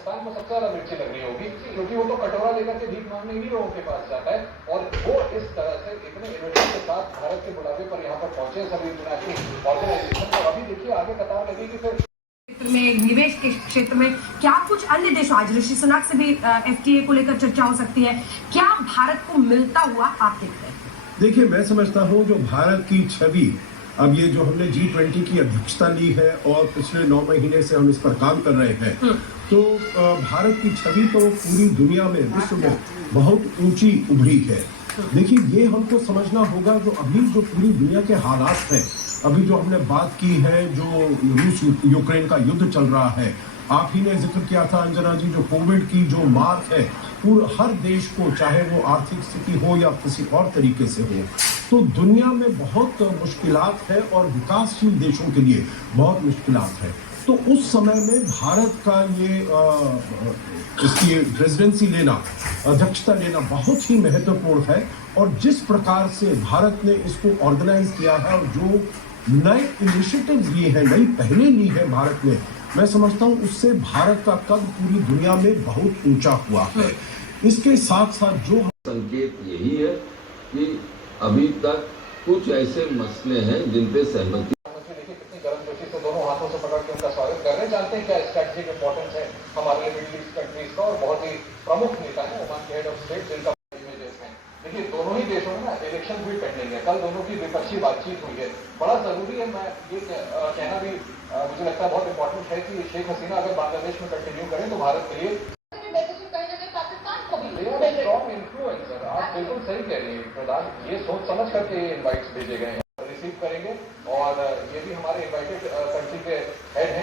पाकिस्तान को सबसे ज्यादा मिर्ची लग रही होगी, क्योंकि वो तो कटोरा लेकर के भीख मांगने ही लोगों के पास जाता है, और वो इस तरह से इतने इनोवेशन के साथ भारत के बुढ़ापे पर यहाँ पर पहुंचे सभी इंटरनेशनल ऑर्गेनाइजेशन। तो अभी देखिए आगे कतार लगेगी फिर में निवेश के क्षेत्र में क्या कुछ अन्य देशों, आज ऋषि सुनक से भी एफटीए को लेकर चर्चा हो सकती है, क्या भारत को मिलता हुआ आप देखते हैं? देखिए, मैं समझता हूँ जो भारत की छवि, अब ये जो हमने G20 की अध्यक्षता ली है और पिछले 9 महीने से हम इस पर काम कर रहे हैं, तो भारत की छवि तो पूरी दुनिया में, विश्व में बहुत ऊंची उभरी है। देखिए, ये हमको समझना होगा जो अभी जो पूरी दुनिया के हालात हैं, अभी जो हमने बात की है, जो रूस यूक्रेन का युद्ध चल रहा है, आप ही ने जिक्र किया था अंजना जी, जो कोविड की जो मार है पूरे हर देश को, चाहे वो आर्थिक स्थिति हो या किसी और तरीके से हो, तो दुनिया में बहुत मुश्किलात है और विकासशील देशों के लिए बहुत मुश्किलात है। तो उस समय में भारत का ये इसकी प्रेसिडेंसी लेना, अध्यक्षता लेना बहुत ही महत्वपूर्ण है, और जिस प्रकार से भारत ने इसको ऑर्गेनाइज किया है और जो नए इनिशिएटिव्स लिए हैं, नई पहलें ली है भारत ने, मैं समझता हूँ उससे भारत का कद पूरी दुनिया में बहुत ऊंचा हुआ है। इसके साथ साथ जो संकेत यही है कि अभी तक कुछ ऐसे मसले हैं जिन पे सहमति। देखिए कितनी गर्मजोशी से दोनों हाथों से पकड़ के उनका स्वागत कर रहे हैं। जानते हैं क्या स्ट्रैटेजिक इंपॉर्टेंस है हमारे लिए मिडिल ईस्ट कंट्रीज का, और बहुत ही प्रमुख नेता है ओमान के हेड ऑफ स्टेट, जिनका इमेजेस हैं। देखिए दोनों ही देशों में ना इलेक्शन भी पेंडिंग है, कल दोनों की द्विपक्षीय बातचीत हुई है। बड़ा जरूरी है, मैं ये कहना भी मुझे लगता है बहुत इंपॉर्टेंट है कि शेख हसीना अगर बांग्लादेश में कंटिन्यू करें तो भारत के लिए स्ट्रॉन्ग इन्फ्लुएंसर। आप बिल्कुल सही कह रही हैं प्रधान, ये सोच समझ करके ये इनवाइट्स भेजे गए हैं, रिसीव करेंगे, और ये भी हमारे इनवाइटेड कंट्री के हेड हैं।